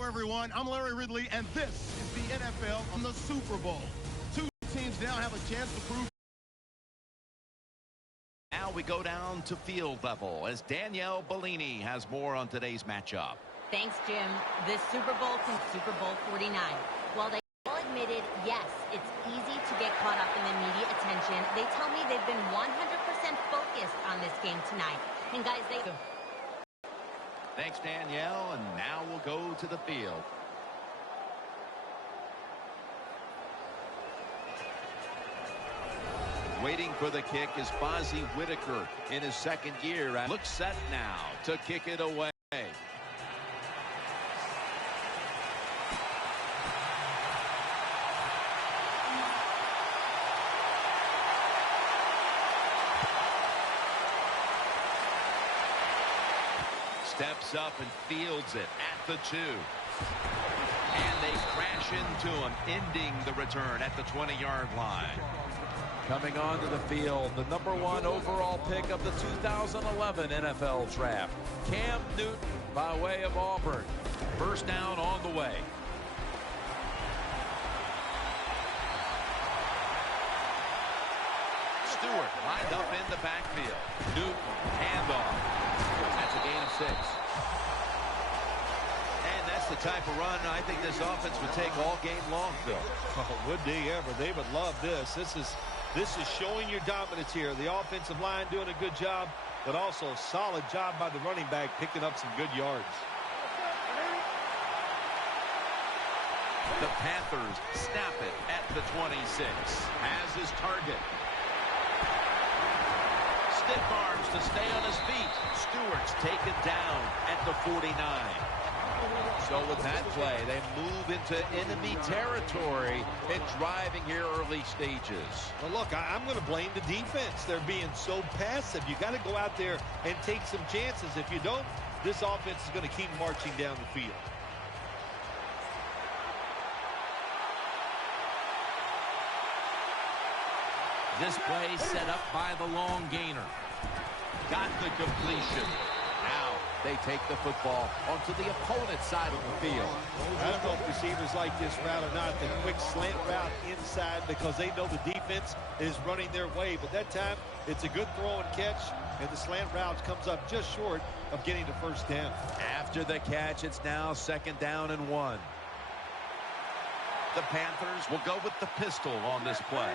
Hello, everyone. I'm Larry Ridley, and this is the NFL on the Super Bowl. Two teams now have a chance to prove. Now we go down to field level as Danielle Bellini has more on today's matchup. Thanks, Jim. This Super Bowl since Super Bowl 49. While they all admitted, yes, it's easy to get caught up in the media attention, they tell me they've been 100% focused on this game tonight. And guys, Thanks, Danielle, and now we'll go to the field. Waiting for the kick is Fozzie Whitaker in his second year. And looks set now to kick it away. Steps up and fields it at the 2. And they crash into him, ending the return at the 20-yard line. Coming onto the field, the #1 overall pick of the 2011 NFL Draft, Cam Newton by way of Auburn. First down on the way. Stewart lined up in the backfield. Newton, handoff. That's a gain of 6. And that's the type of run I think this offense would take all game long, Phil. Oh, would they ever? They would love this. This is showing your dominance here. The offensive line doing a good job, but also a solid job by the running back picking up some good yards. The Panthers snap it at the 26. Has his target. Stiff arms to stay on his feet. Stewart's taken down at the 49. So with that play, they move into enemy territory and driving here early stages. Well, look, I'm going to blame the defense. They're being so passive. You got to go out there and take some chances. If you don't, this offense is going to keep marching down the field. This play set up by the long gainer. Got the completion. Now they take the football onto the opponent's side of the field. I don't know if receivers like this route or not. The quick slant route inside because they know the defense is running their way. But that time, it's a good throw and catch, and the slant route comes up just short of getting the first down. After the catch, it's now 2nd down and 1. The Panthers will go with the pistol on this play.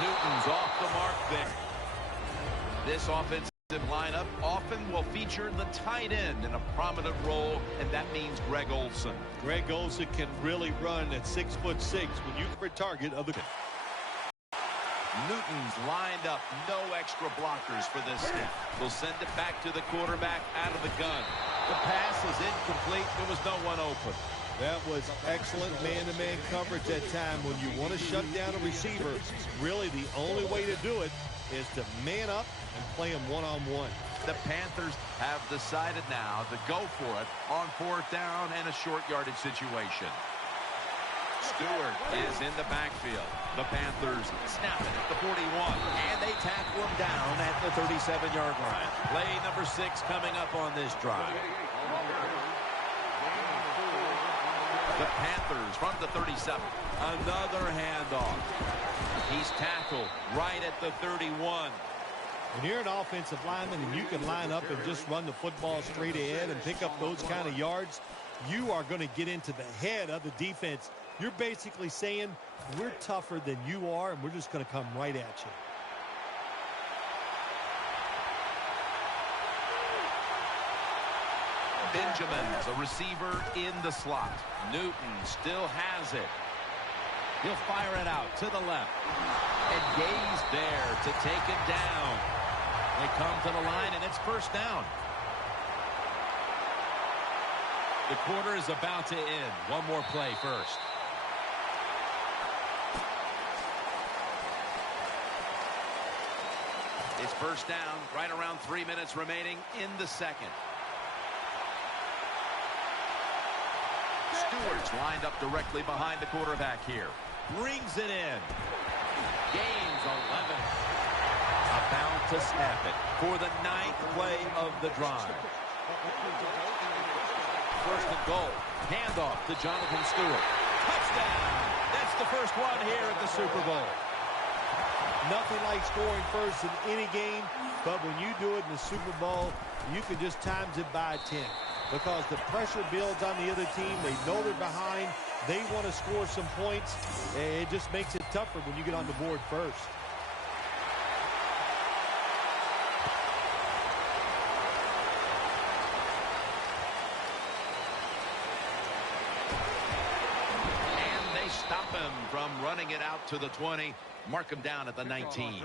Newton's off the mark there. This offensive lineup often will feature the tight end in a prominent role, and that means Greg Olsen. Greg Olsen can really run at 6'6" when you can target of the. Newton's lined up, no extra blockers for this snap. We'll send it back to the quarterback out of the gun. The pass is incomplete. There was no one open. That was excellent man-to-man coverage that time. When you want to shut down a receiver, really the only way to do it is to man up and play him one-on-one. The Panthers have decided now to go for it on 4th down and a short yardage situation. Stewart is in the backfield. The Panthers snap it at the 41. And they tackle him down at the 37-yard line. Play number 6 coming up on this drive. The Panthers from the 37. Another handoff. He's tackled right at the 31. When you're an offensive lineman and you can line up and just run the football straight ahead and pick up those kind of yards, you are going to get into the head of the defense. You're basically saying, we're tougher than you are, and we're just going to come right at you. Benjamin's a receiver in the slot. Newton still has it. He'll fire it out to the left. And Gay's there to take it down. They come to the line, and it's 1st down. The quarter is about to end. One more play first. It's 1st down, right around 3 minutes remaining in the second. Stewart's lined up directly behind the quarterback here. Brings it in. Gains 11. A bound to snap it for the 9th play of the drive. First and goal. Handoff to Jonathan Stewart. Touchdown! That's the first one here at the Super Bowl. Nothing like scoring first in any game, but when you do it in the Super Bowl, you can just times it by 10 because the pressure builds on the other team. They know they're behind. They want to score some points. It just makes it tougher when you get on the board first. Stop him from running it out to the 20. Mark him down at the 19.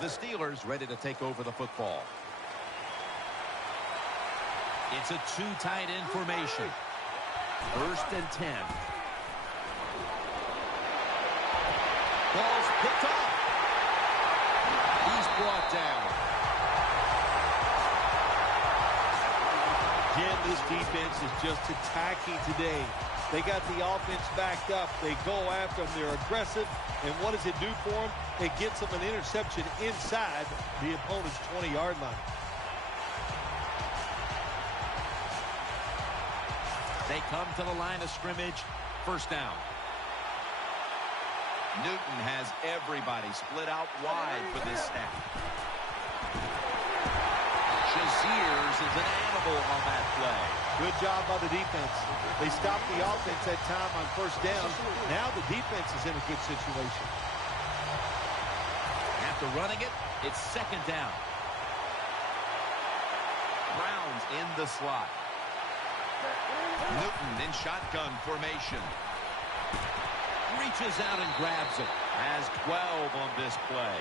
The Steelers ready to take over the football. It's a 2 tight end formation. 1st and 10. Ball's picked up. He's brought down. Jim, this defense is just attacking today. They got the offense backed up. They go after them. They're aggressive. And what does it do for them? It gets them an interception inside the opponent's 20-yard line. They come to the line of scrimmage. 1st down. Newton has everybody split out wide for this snap. Shaziers is an animal on that play. Good job by the defense. They stopped the offense that time on 1st down. Now the defense is in a good situation. After running it, it's 2nd down. Browns in the slot. Newton in shotgun formation. Reaches out and grabs it. Has 12 on this play.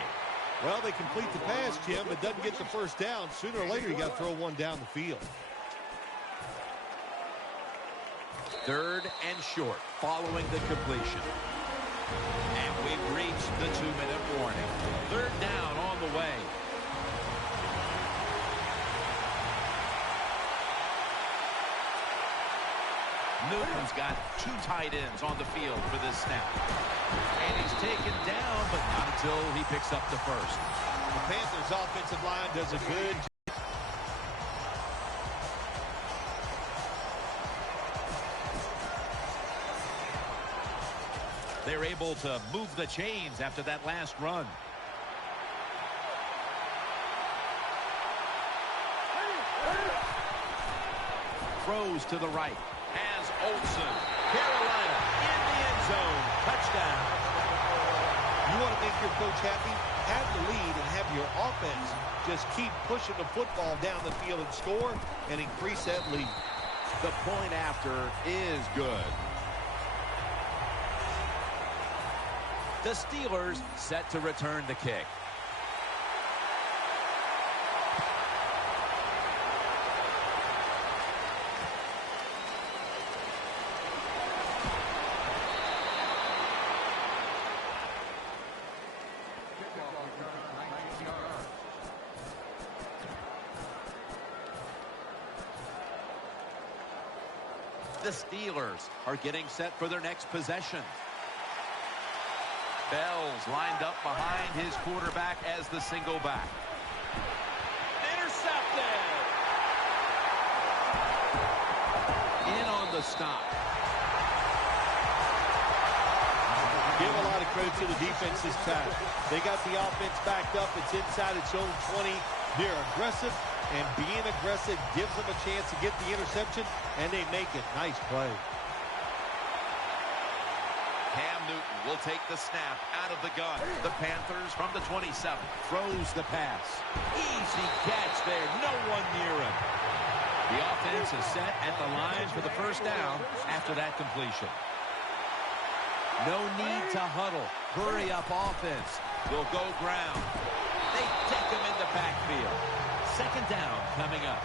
Well, they complete the pass, Jim, but doesn't get the 1st down. Sooner or later, you got to throw one down the field. 3rd and short following the completion. And we've reached the 2-minute warning. 3rd down on the way. Newton's got 2 tight ends on the field for this snap. And he's taken down, but not until he picks up the 1st. The Panthers' offensive line does a good job. They're able to move the chains after that last run. Throws to the right. Has Olsen. Carolina in the end zone. Touchdown. You want to make your coach happy? Have the lead and have your offense just keep pushing the football down the field and score and increase that lead. The point after is good. The Steelers set to return the kick. The Steelers are getting set for their next possession. Bell's lined up behind his quarterback as the single back. Intercepted! In on the stop. Give a lot of credit to the defense this time. They got the offense backed up. It's inside its own 20. They're aggressive, and being aggressive gives them a chance to get the interception, and they make it. Nice play. Cam Newton will take the snap out of the gun. The Panthers from the 27 throws the pass. Easy catch there. No one near him. The offense is set at the line for the 1st down after that completion. No need to huddle. Hurry up offense. Will go ground. They take him in the backfield. 2nd down coming up.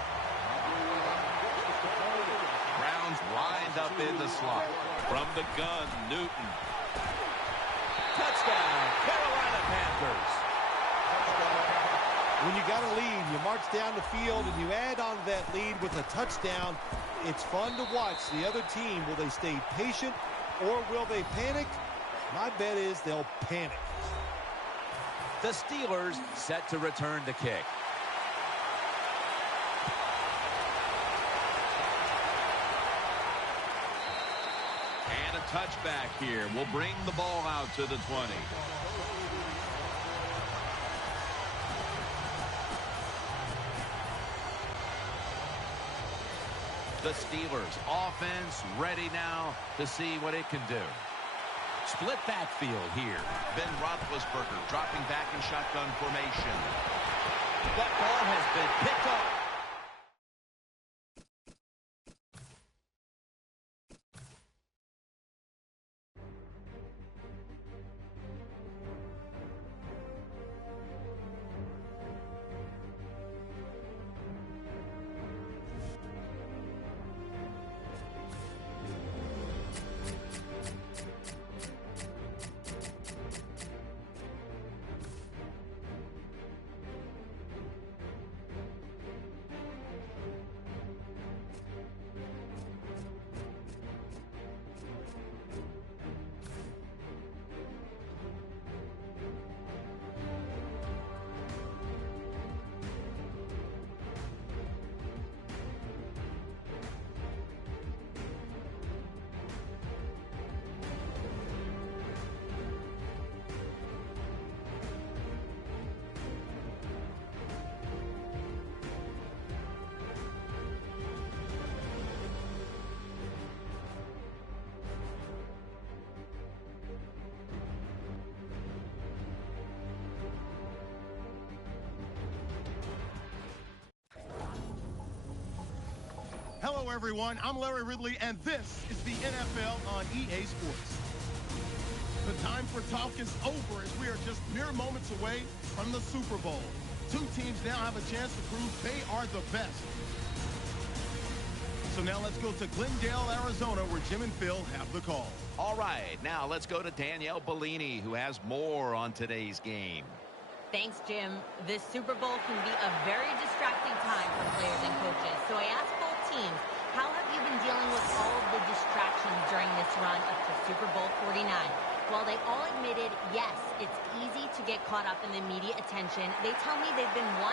Browns lined up in the slot. From the gun, Newton. Touchdown, Carolina Panthers. When you got a lead, you march down the field and you add on to that lead with a touchdown. It's fun to watch the other team. Will they stay patient or will they panic? My bet is they'll panic. The Steelers set to return the kick. And a touchback here will bring the ball out to the 20. The Steelers offense ready now to see what it can do. Split backfield here. Ben Roethlisberger dropping back in shotgun formation. That ball has been picked up. Hello, everyone. I'm Larry Ridley, and this is the NFL on EA Sports. The time for talk is over as we are just mere moments away from the Super Bowl. Two teams now have a chance to prove they are the best. So now let's go to Glendale, Arizona, where Jim and Phil have the call. All right, now let's go to Danielle Bellini, who has more on today's game. Thanks, Jim. This Super Bowl can be a very distracting time for players and coaches. So I asked both teams, how have you been dealing with all of the distractions during this run up to Super Bowl 49? While they all admitted, yes, it's easy to get caught up in the media attention, they tell me they've been 100%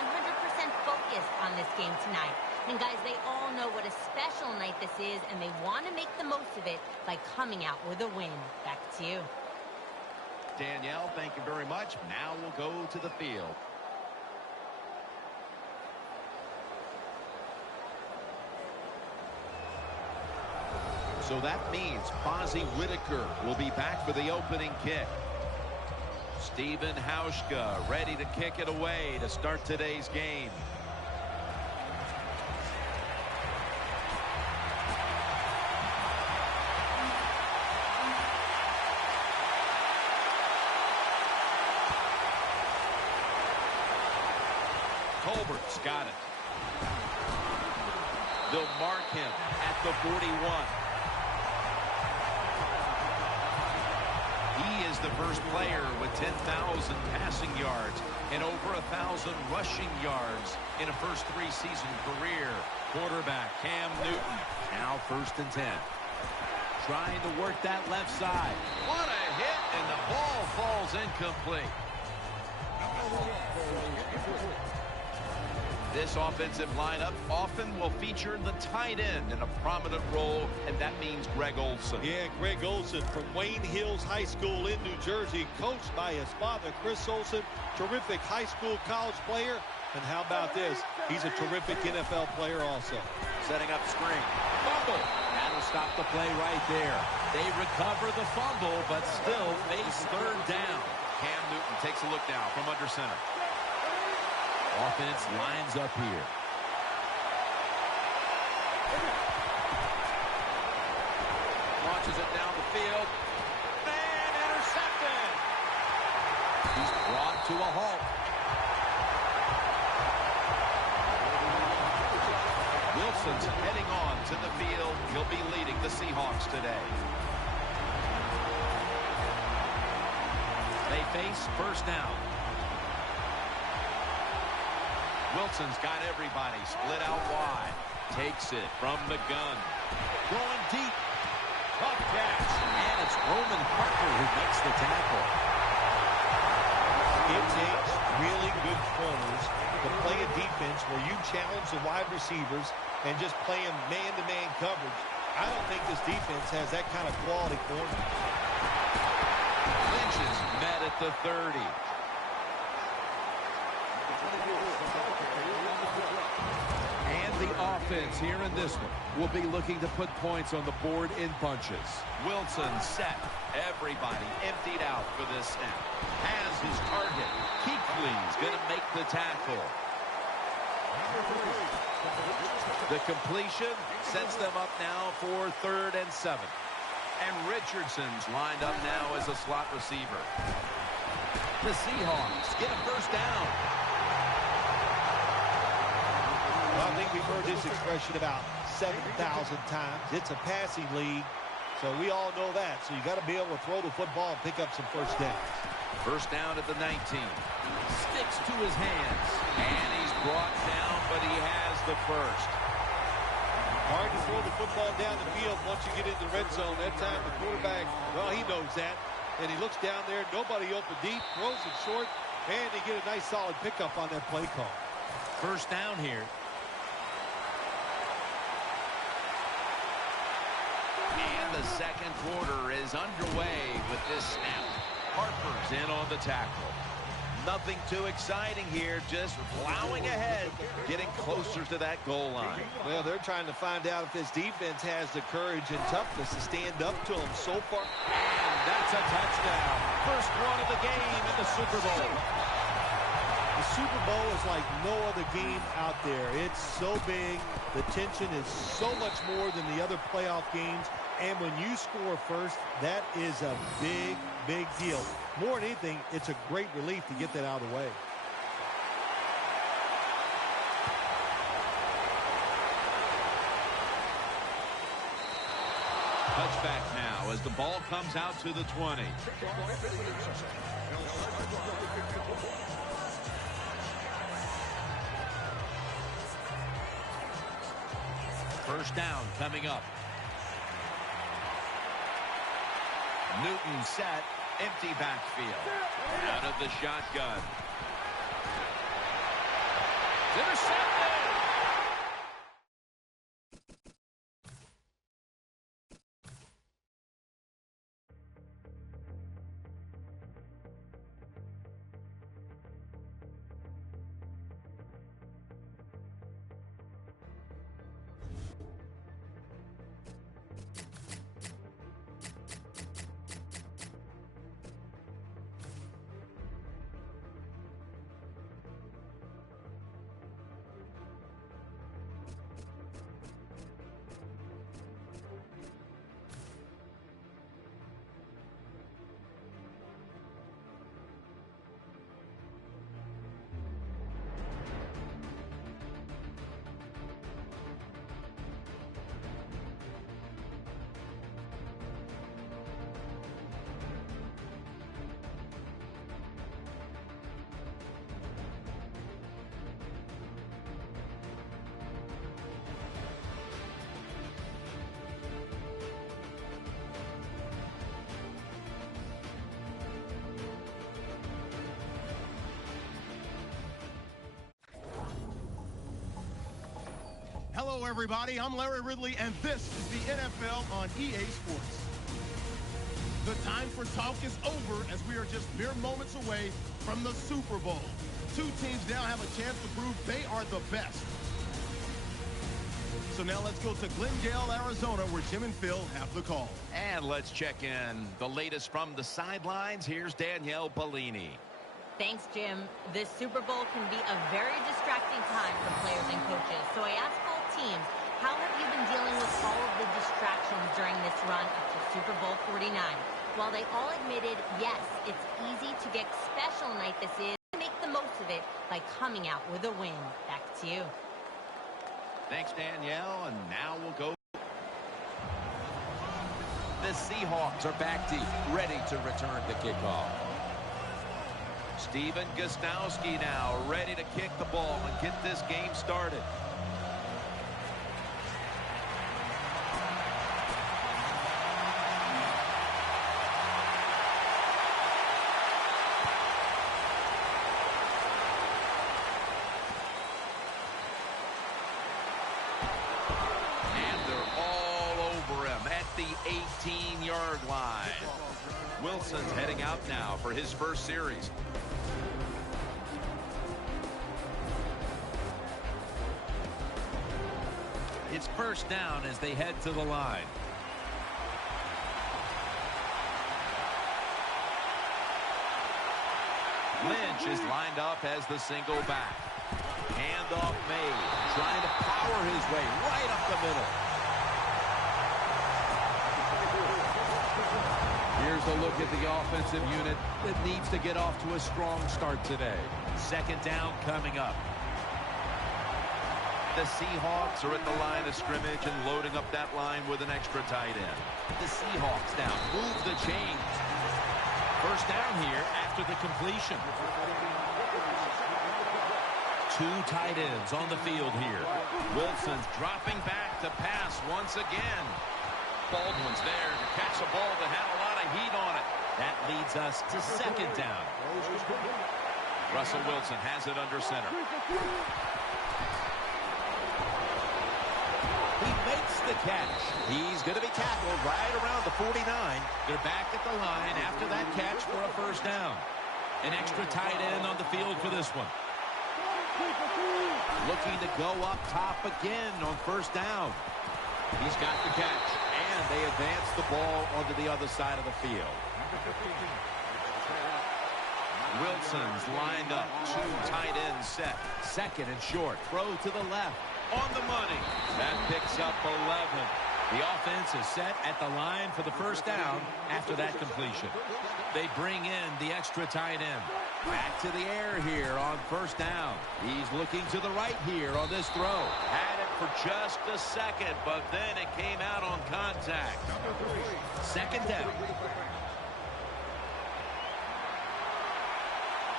focused on this game tonight. And guys, they all know what a special night this is, and they want to make the most of it by coming out with a win. Back to you. Danielle, thank you very much. Now we'll go to the field. So that means Fozzie Whitaker will be back for the opening kick. Steven Hauschka ready to kick it away to start today's game. Colbert's got it. They'll mark him at the 41. He is the first player with 10,000 passing yards and over 1,000 rushing yards in a first three-season career. Quarterback Cam Newton, now 1st and 10. Trying to work that left side. What a hit, and the ball falls incomplete. This offensive lineup often will feature the tight end in a prominent role, and that means Greg Olsen. Yeah, Greg Olsen from Wayne Hills High School in New Jersey, coached by his father, Chris Olsen, terrific high school college player. And how about this? He's a terrific NFL player also. Setting up screen. Fumble. That'll stop the play right there. They recover the fumble, but still face 3rd down. Cam Newton takes a look now from under center. Offense lines up here. Launches it down the field. And intercepted. He's brought to a halt. Wilson's heading on to the field. He'll be leading the Seahawks today. They face 1st down. Wilson's got everybody split out wide. Takes it from the gun. Going deep. Tough catch. And a That's Roman Harper who makes the tackle. It takes really good corners to play a defense where you challenge the wide receivers and just play them man-to-man coverage. I don't think this defense has that kind of quality corner. Lynch is met at the 30. And the offense here in this one will be looking to put points on the board in bunches. Wilson set. Everybody emptied out for this snap. Has his target. Kuechly's going to make the tackle. The completion sets them up now for 3rd and 7. And Richardson's lined up now as a slot receiver. The Seahawks get a first down. Well, I think we've heard this expression about 7,000 times. It's a passing league, so we all know that. So you got to be able to throw the football and pick up some first downs. First down at the 19. Sticks to his hands. And he's brought down, but he has the first. Hard to throw the football down the field once you get into the red zone. That time the quarterback, well, he knows that. And he looks down there, nobody open deep, throws it short, and they get a nice solid pickup on that play call. First down here. And the second quarter is underway with this snap. Harper's in on the tackle. Nothing too exciting here, just plowing ahead, getting closer to that goal line. Well, they're trying to find out if this defense has the courage and toughness to stand up to them so far. And that's a touchdown. First one of the game in the Super Bowl. The Super Bowl is like no other game out there. It's so big. The tension is so much more than the other playoff games. And when you score first, that is a big, big deal. More than anything, it's a great relief to get that out of the way. Touchback now as the ball comes out to the 20. First down coming up. Newton set, empty backfield. Out of the shotgun. Intercepted! Hello, everybody. I'm Larry Ridley, and this is the NFL on EA Sports. The time for talk is over as we are just mere moments away from the Super Bowl. Two teams now have a chance to prove they are the best. So now let's go to Glendale, Arizona, where Jim and Phil have the call. And let's check in the latest from the sidelines. Here's Danielle Bellini. Thanks, Jim. This Super Bowl can be a very distracting time for players and coaches. So I asked both teams, how have you been dealing with all of the distractions during this run up to Super Bowl 49? While they all admitted, yes, it's easy to get special night this is, make the most of it by coming out with a win. Back to you. Thanks, Danielle. And now we'll go. The Seahawks are back deep, ready to return the kickoff. Steven Gostkowski now ready to kick the ball and get this game started. the 18-yard line. Wilson's heading out now for his first series. It's first down as they head to the line. Lynch is lined up as the single back. Handoff made. Trying to power his way right up the middle. Here's a look at the offensive unit that needs to get off to a strong start today. Second down coming up. The Seahawks are at the line of scrimmage and loading up that line with an extra tight end. The Seahawks now move the chains. First down here after the completion. Two tight ends on the field here. Wilson's dropping back to pass once again. Baldwin's there to catch a ball that had a lot of heat on it. That leads us to second down. Russell Wilson has it under center. He makes the catch. He's going to be tackled right around the 49. They're back at the line after that catch for a first down. An extra tight end on the field for this one. Looking to go up top again on first down. He's got the catch, and they advance the ball onto the other side of the field. Wilson's lined up. Two tight ends set. Second and short. Throw to the left. On the money. That picks up 11. The offense is set at the line for the first down after that completion. They bring in the extra tight end. Back to the air here on first down. He's looking to the right here on this throw. Had it for just a second, but then it came out on contact. Second down.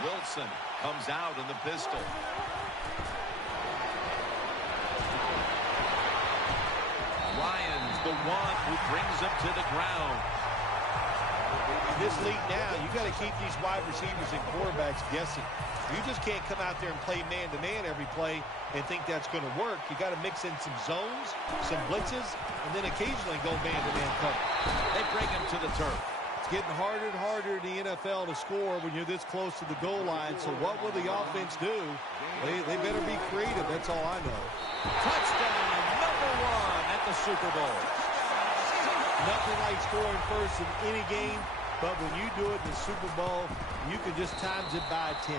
Wilson comes out in the pistol. Ryan's the one who brings him to the ground. In this league now, you got to keep these wide receivers and quarterbacks guessing. You just can't come out there and play man-to-man every play and think that's going to work. You got to mix in some zones, some blitzes, and then occasionally go man-to-man cover. They bring him to the turf. It's getting harder and harder in the NFL to score when you're this close to the goal line. So what will the offense do? They better be creative. That's all I know. Touchdown, number one at the Super Bowl. Nothing like scoring first in any game, but when you do it in the Super Bowl, you can just times it by 10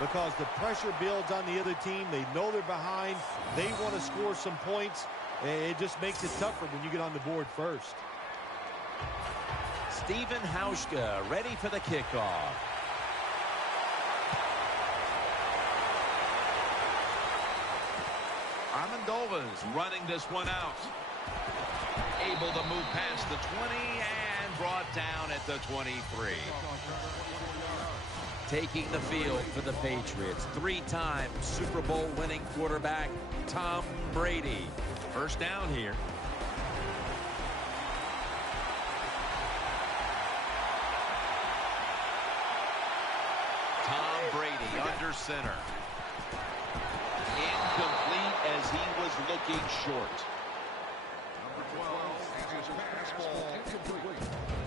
because the pressure builds on the other team. They know they're behind. They want to score some points. It just makes it tougher when you get on the board first. Stephen Hauschka ready for the kickoff. Amendova's running this one out. Able to move past the 20 and brought down at the 23. Taking the field for the Patriots, three-time Super Bowl winning quarterback Tom Brady. First down here. Tom Brady under center. Incomplete as he was looking short.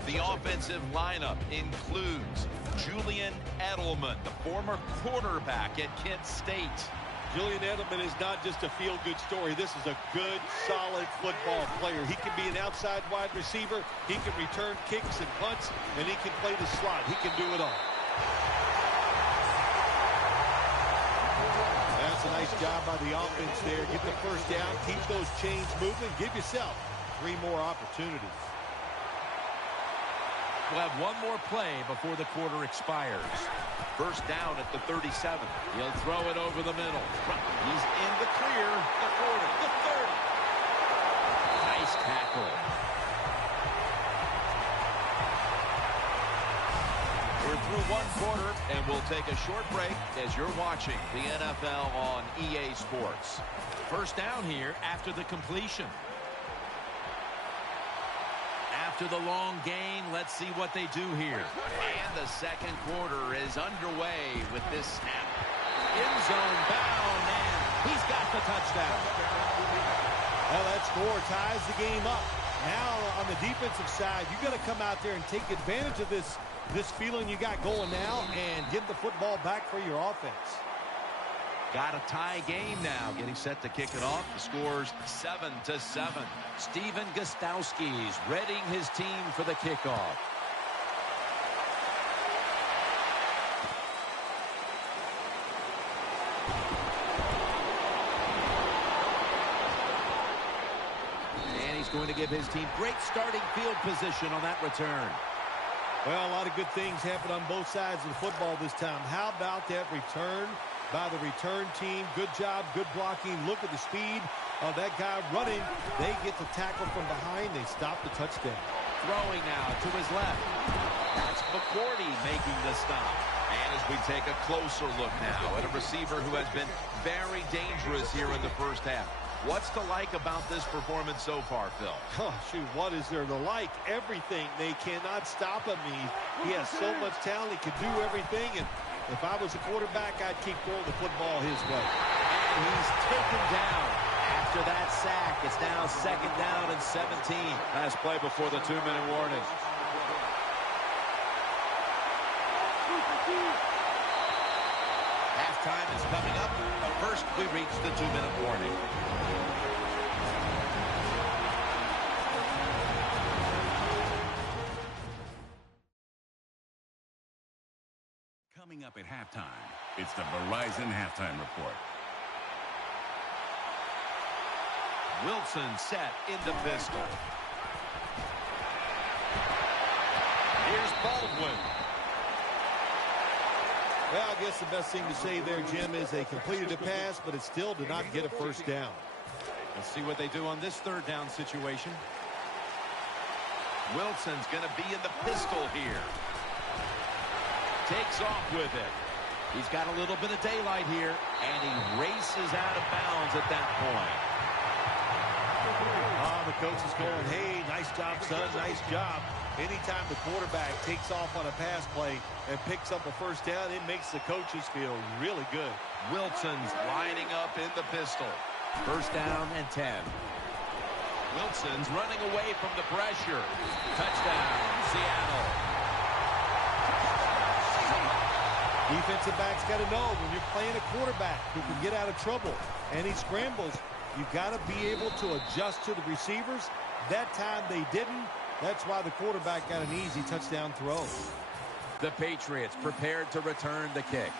The offensive lineup includes Julian Edelman, the former quarterback at Kent State. Julian Edelman is not just a feel-good story. This is a good, solid football player. He can be an outside wide receiver. He can return kicks and punts, and he can play the slot. He can do it all. That's a nice job by the offense there. Get the first down, keep those chains moving, give yourself 3 more opportunities. We'll have one more play before the quarter expires. First down at the 37. He'll throw it over the middle. He's in the clear. The 40, the 30. Nice tackle. We're through one quarter, and we'll take a short break as you're watching the NFL on EA Sports. First down here after the completion. After the long gain, let's see what they do here. And the second quarter is underway with this snap. End zone bound, and he's got the touchdown. Well, that score ties the game up. Now on the defensive side, you got to come out there and take advantage of this feeling you got going now and get the football back for your offense. Got a tie game now. Getting set to kick it off. The score's 7-7. Steven Gostowski's readying his team for the kickoff. And he's going to give his team great starting field position on that return. Well, a lot of good things happen on both sides of the football this time. How about that return by the return team? Good job, good blocking. Look at the speed of that guy running. They get the tackle from behind. They stop the touchdown. Throwing now to his left. That's McCourty making the stop. And as we take a closer look now at a receiver who has been very dangerous here in the first half. What's to like about this performance so far, Phil? Oh, shoot, what is there to like? Everything. They cannot stop him. He has so much talent. He can do everything. And if I was a quarterback, I'd keep throwing the football his way. And he's taken down. After that sack, it's now 2nd down and 17. Nice play before the 2-minute warning. Halftime is coming up, but first we reach the 2-minute warning. Coming up at halftime, it's the Verizon Halftime Report. Wilson set in the pistol. Here's Baldwin. Well, I guess the best thing to say there, Jim, is they completed a pass, but it still did not get a first down. Let's see what they do on this 3rd down situation. Wilson's going to be in the pistol here. Takes off with it. He's got a little bit of daylight here, and he races out of bounds at that point. Oh, the coach is going, hey, nice job, son, nice job. Anytime the quarterback takes off on a pass play and picks up a first down, it makes the coaches feel really good. Wilson's lining up in the pistol. 1st down and 10. Wilson's running away from the pressure. Touchdown, Seattle. Defensive backs got to know when you're playing a quarterback who can get out of trouble and he scrambles, you've got to be able to adjust to the receivers. That time they didn't. That's why the quarterback got an easy touchdown throw. The Patriots prepared to return the kick.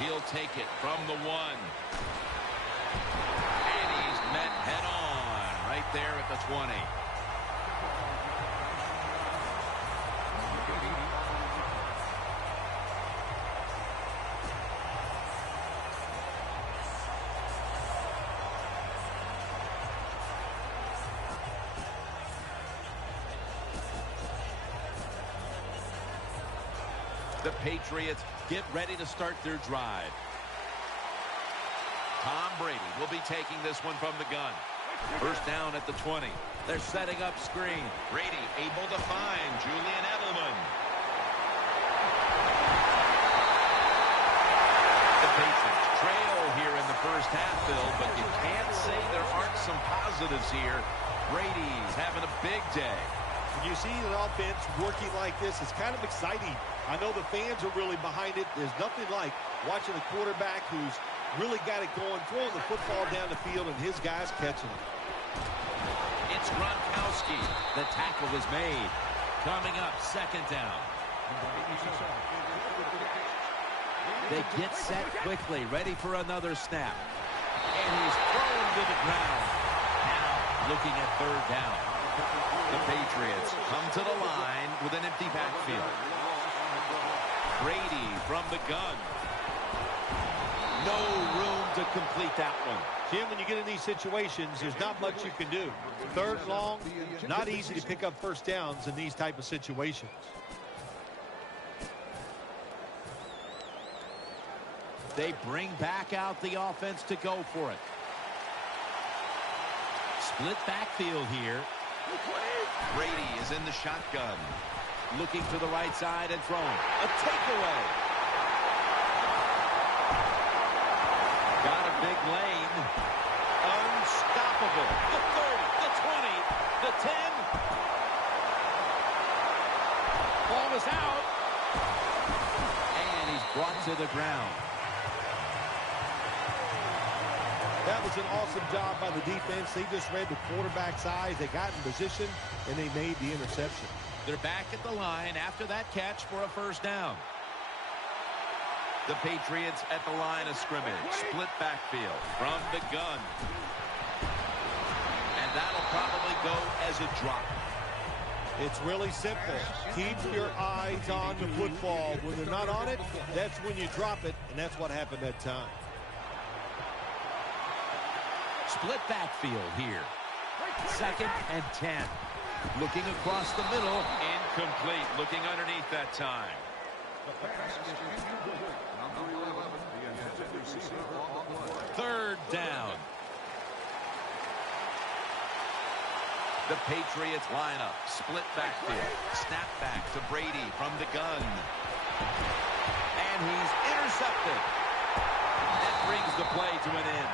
He'll take it from the 1. And he's met head on right there at the 20. The Patriots get ready to start their drive. Tom Brady will be taking this one from the gun. 1st down at the 20. They're setting up screen. Brady able to find Julian Edelman. The Patriots trail here in the first half, Phil, but you can't say there aren't some positives here. Brady's having a big day. When you see an offense working like this, it's kind of exciting. I know the fans are really behind it. There's nothing like watching a quarterback who's really got it going, throwing the football down the field, and his guys catching it. It's Gronkowski. The tackle is made. Coming up, 2nd down. They get set quickly, ready for another snap. And he's thrown to the ground. Now looking at 3rd down. The Patriots come to the line with an empty backfield. Brady from the gun. No room to complete that one. Jim, when you get in these situations, there's not much you can do. 3rd and long, not easy to pick up first downs in these type of situations. They bring back out the offense to go for it. Split backfield here. Brady is in the shotgun. Looking to the right side and throwing. A takeaway. Got a big lane. Unstoppable. The 30, the 20, the 10. Ball is out. And he's brought to the ground. That was an awesome job by the defense. They just read the quarterback's eyes. They got in position, and they made the interception. They're back at the line after that catch for a first down. The Patriots at the line of scrimmage. Split backfield from the gun. And that'll probably go as a drop. It's really simple. Keep your eyes on the football. When they're not on it, that's when you drop it, and that's what happened that time. Split backfield here. 2nd and 10. Looking across the middle. Incomplete. Looking underneath that time. Third down. The Patriots lineup. Split backfield. Snap back to Brady from the gun. And he's intercepted. That brings the play to an end.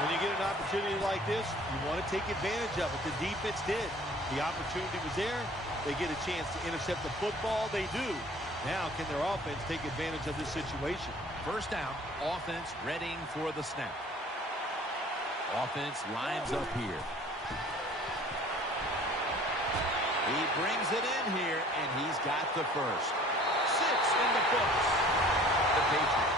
When you get an opportunity like this, you want to take advantage of it. The defense did. The opportunity was there. They get a chance to intercept the football. They do. Now, can their offense take advantage of this situation? First down, offense readying for the snap. Offense lines up here. He brings it in here, and he's got the first. 6 in the books. The Patriots.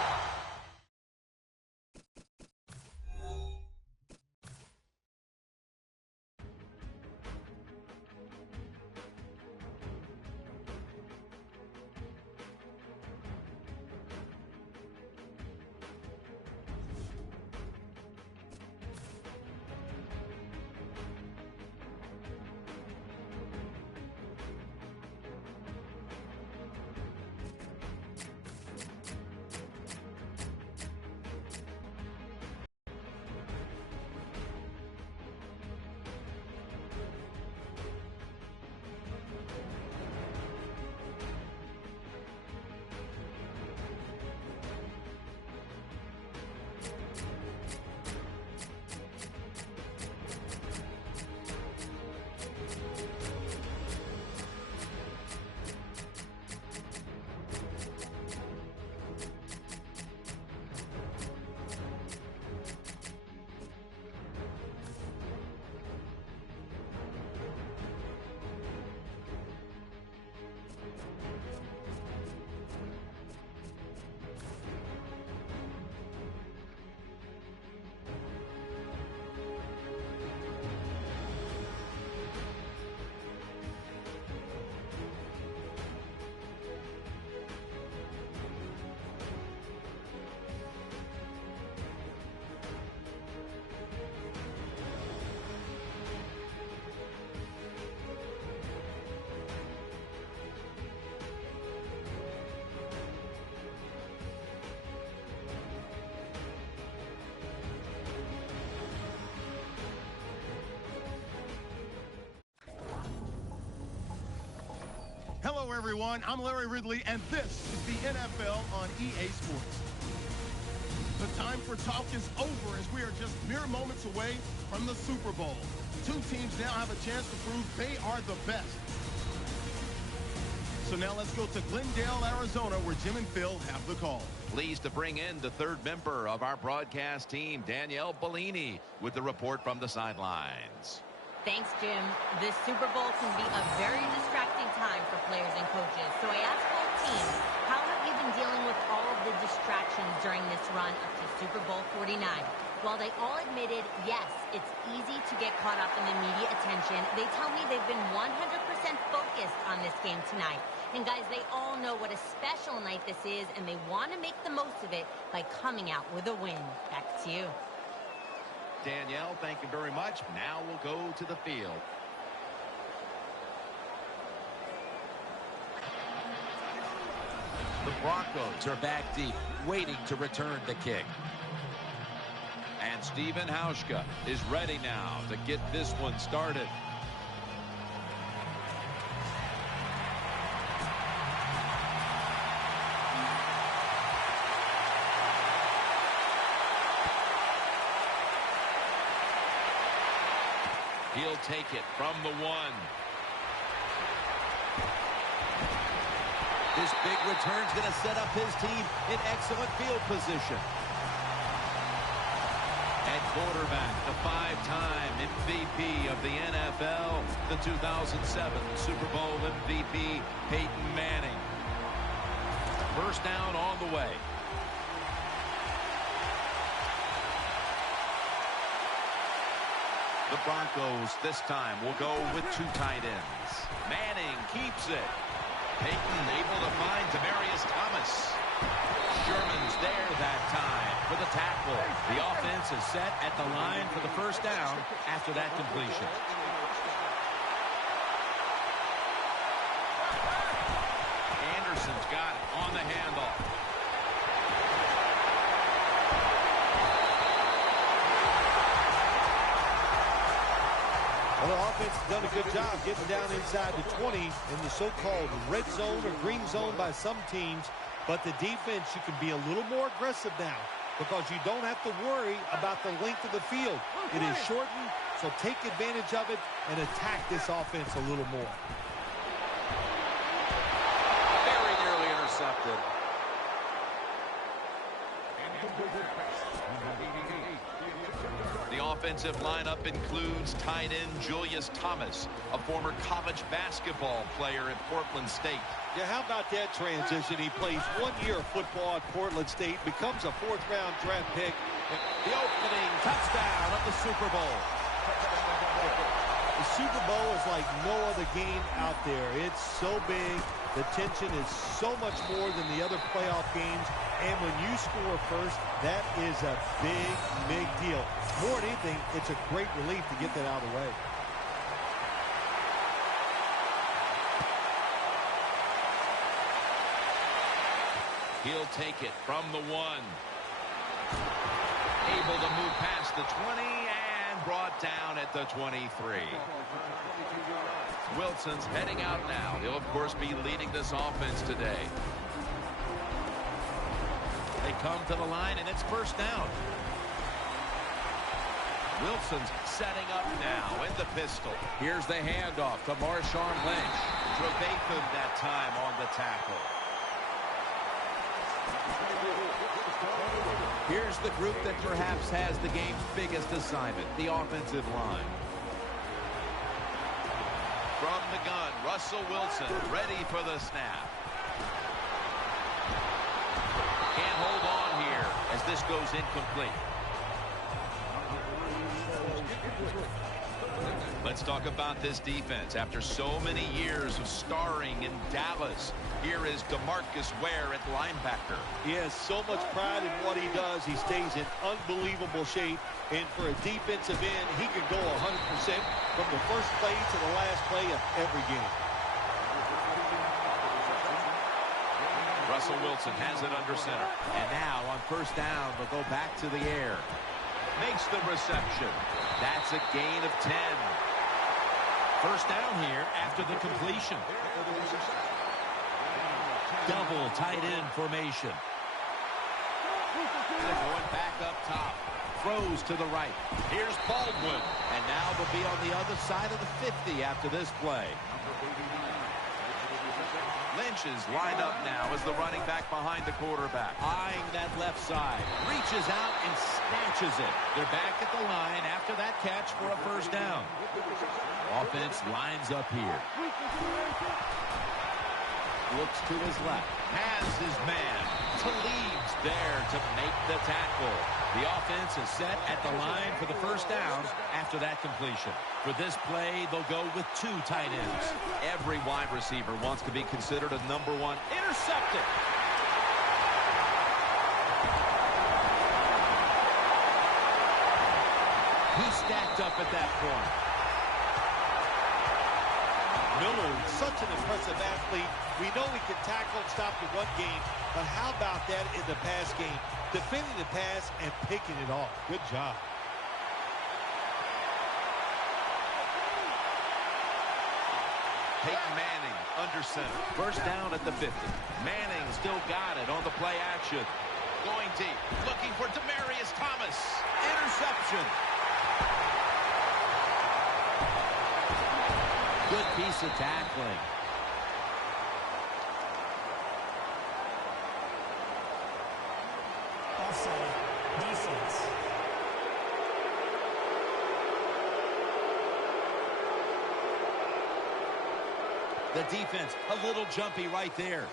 Hello, everyone. I'm Larry Ridley, and this is the NFL on EA Sports. The time for talk is over as we are just mere moments away from the Super Bowl. Two teams now have a chance to prove they are the best. So now let's go to Glendale, Arizona, where Jim and Phil have the call. Pleased to bring in the third member of our broadcast team, Danielle Bellini, with the report from the sidelines. Thanks, Jim. This Super Bowl can be a very distracting time for players and coaches. So I asked both teams, how have you been dealing with all of the distractions during this run up to Super Bowl 49? While they all admitted, yes, it's easy to get caught up in the media attention, they tell me they've been 100% focused on this game tonight. And guys, they all know what a special night this is, and they want to make the most of it by coming out with a win. Back to you. Danielle, thank you very much. Now we'll go to the field. The Broncos are back deep, waiting to return the kick. And Steven Hauschka is ready now to get this one started. He'll take it from the 1. This big return's going to set up his team in excellent field position. At quarterback, the 5-time MVP of the NFL, the 2007 Super Bowl MVP, Peyton Manning. First down on the way. The Broncos this time will go with 2 tight ends. Manning keeps it. Peyton able to find Demaryius Thomas. Sherman's there that time for the tackle. The offense is set at the line for the first down after that completion. Anderson's got it on the handoff. Well, the offense has done a good job getting down inside the 20 in the so-called red zone or green zone by some teams. But the defense, you can be a little more aggressive now because you don't have to worry about the length of the field. It is shortened, so take advantage of it and attack this offense a little more. Very nearly intercepted. The offensive lineup includes tight end Julius Thomas, a former college basketball player at Portland State. Yeah, how about that transition? He plays 1 year of football at Portland State, becomes a 4th-round draft pick. The opening touchdown of the Super Bowl. The Super Bowl is like no other game out there. It's so big. The tension is so much more than the other playoff games. And when you score first, that is a big, big deal. More than anything, it's a great relief to get that out of the way. He'll take it from the 1. Able to move past the 20 and brought down at the 23. Wilson's heading out now. He'll, of course, be leading this offense today. They come to the line, and it's first down. Wilson's setting up now in the pistol. Here's the handoff to Marshawn Lynch. Trevathan that time on the tackle. Here's the group that perhaps has the game's biggest assignment, the offensive line. From the gun, Russell Wilson ready for the snap. Can't hold on here as this goes incomplete. Let's talk about this defense. After so many years of starring in Dallas, here is DeMarcus Ware at linebacker. He has so much pride in what he does. He stays in unbelievable shape. And for a defensive end, he can go 100% from the first play to the last play of every game. Russell Wilson has it under center. And now on first down, they'll go back to the air. Makes the reception. That's a gain of 10. First down here after the completion. Double tight end formation. They're going back up top. Throws to the right. Here's Baldwin. And now they'll be on the other side of the 50 after this play. Lynch is lined up now as the running back behind the quarterback. Eyeing that left side. Reaches out and snatches it. They're back at the line after that catch for a first down. Offense lines up here. Looks to his left. Has his man. Talib's there to make the tackle. The offense is set at the line for the first down after that completion. For this play, they'll go with 2 tight ends. Every wide receiver wants to be considered a #1. Intercepted. He stacked up at that point. Miller, such an impressive athlete. We know he can tackle and stop the run game, but how about that in the pass game? Defending the pass and picking it off. Good job. Peyton Manning under center. First down at the 50. Manning still got it on the play action. Going deep. Looking for Demaryius Thomas. Interception. Good piece of tackling. Offside. Defense. The defense, a little jumpy right there.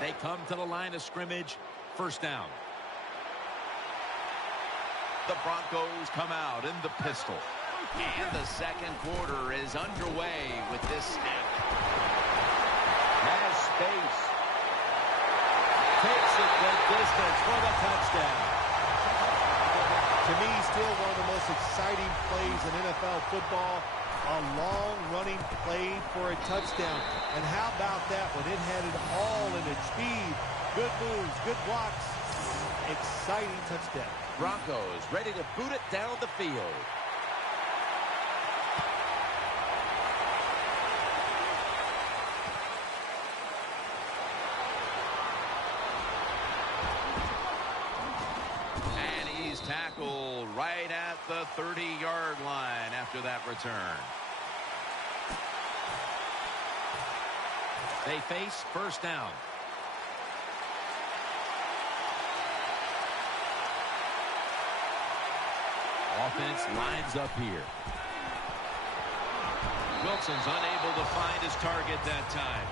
They come to the line of scrimmage. First down. The Broncos come out in the pistol. And the second quarter is underway with this snap. Has space. Takes it the distance for the touchdown. To me, still one of the most exciting plays in NFL football. A long-running play for a touchdown. And how about that when it had it all in its speed? Good moves, good blocks. Exciting touchdown. Broncos ready to boot it down the field. And he's tackled right at the 30-yard line after that return. They face first down. Offense lines up here. Wilson's unable to find his target that time.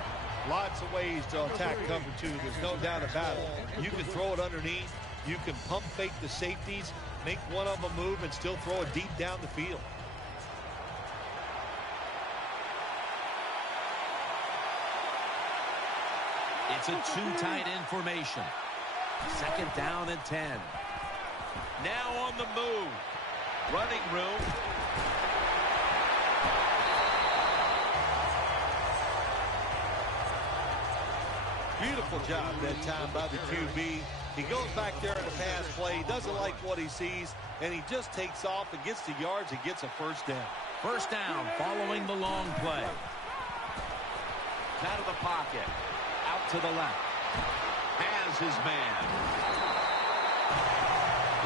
Lots of ways to attack cover two. There's no doubt about it. You can throw it underneath. You can pump fake the safeties, make one of them move, and still throw it deep down the field. It's a two-tight end formation. Second down and 10. Now on the move. Running room. Beautiful job that time by the QB. He goes back there in the pass play, doesn't like what he sees, and he just takes off and gets the yards and gets a first down. First down following the long play. Out of the pocket. Out to the left. Has his man.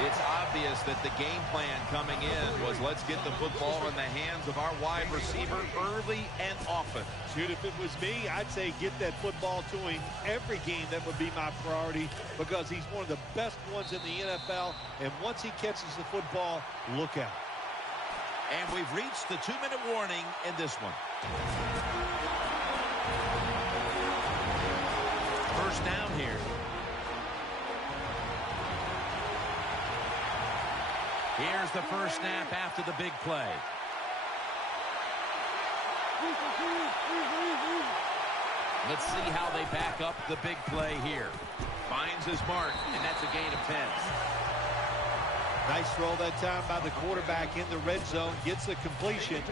It's obvious that the game plan coming in was let's get the football in the hands of our wide receiver early and often. Shoot, if it was me, I'd say get that football to him every game. That would be my priority because he's one of the best ones in the NFL. And once he catches the football, look out. And we've reached the 2-minute warning in this one. First down here. Here's the first snap after the big play. Let's see how they back up the big play here. Finds his mark, and that's a gain of 10. Nice throw that time by the quarterback in the red zone. Gets the completion.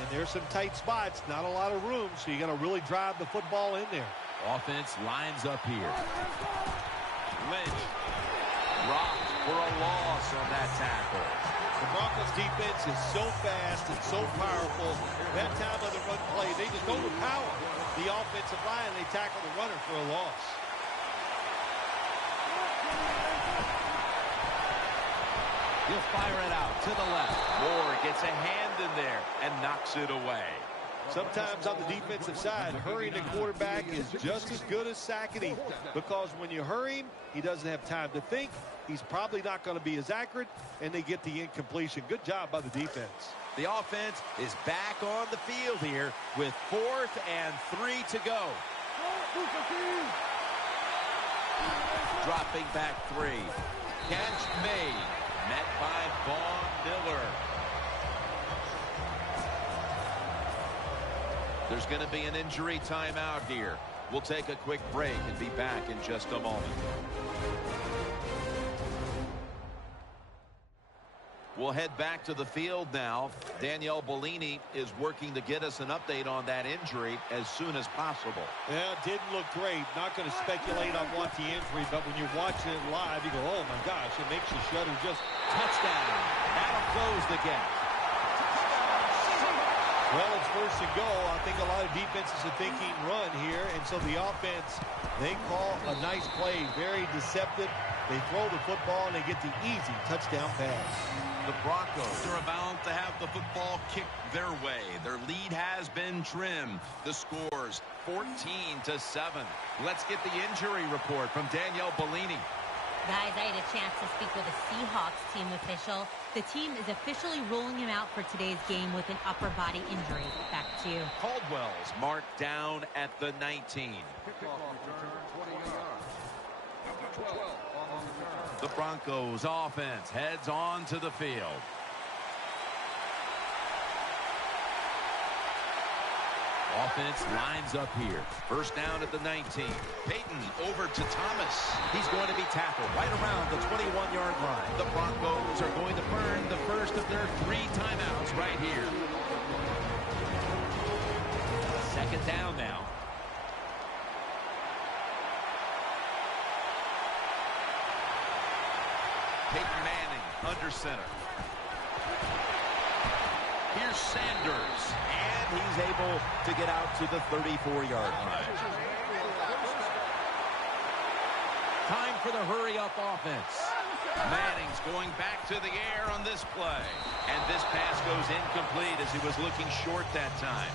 And there's some tight spots. Not a lot of room, so you got to really drive the football in there. Offense lines up here. Lynch. Rocked for a loss on that tackle. The Broncos defense is so fast and so powerful. That time of the run play, they just overpower the offensive line. They tackle the runner for a loss. He'll fire it out to the left. Moore gets a hand in there and knocks it away. Sometimes on the defensive side, hurrying the quarterback is just as good as sacking him because when you hurry him, he doesn't have time to think. He's probably not going to be as accurate, and they get the incompletion. Good job by the defense. The offense is back on the field here with 4th and 3 to go. Dropping back 3. Catch made. Met by Vaughn Miller. There's going to be an injury timeout here. We'll take a quick break and be back in just a moment. We'll head back to the field now. Danielle Bellini is working to get us an update on that injury as soon as possible. Yeah, it didn't look great. Not going to speculate on what the injury, but when you're watching it live, you go, oh my gosh, it makes you shudder. Just touchdown. That'll close the gap. Well, it's first and goal, I think a lot of defenses are thinking run here, and so the offense, they call a nice play, very deceptive. They throw the football, and they get the easy touchdown pass. The Broncos are about to have the football kicked their way. Their lead has been trimmed. The score's 14-7. Let's get the injury report from Danielle Bellini. Guys, I had a chance to speak with a Seahawks team official. The team is officially ruling him out for today's game with an upper body injury. Back to you. Caldwell's marked down at the 19. The Broncos offense heads on to the field. Offense lines up here. First down at the 19. Peyton over to Thomas. He's going to be tackled right around the 21-yard line. The Broncos are going to burn the first of their 3 timeouts right here. Second down now. Peyton Manning under center. Here's Sanders, and he's able to get out to the 34-yard line. Time for the hurry-up offense. Manning's going back to the air on this play. And this pass goes incomplete as he was looking short that time.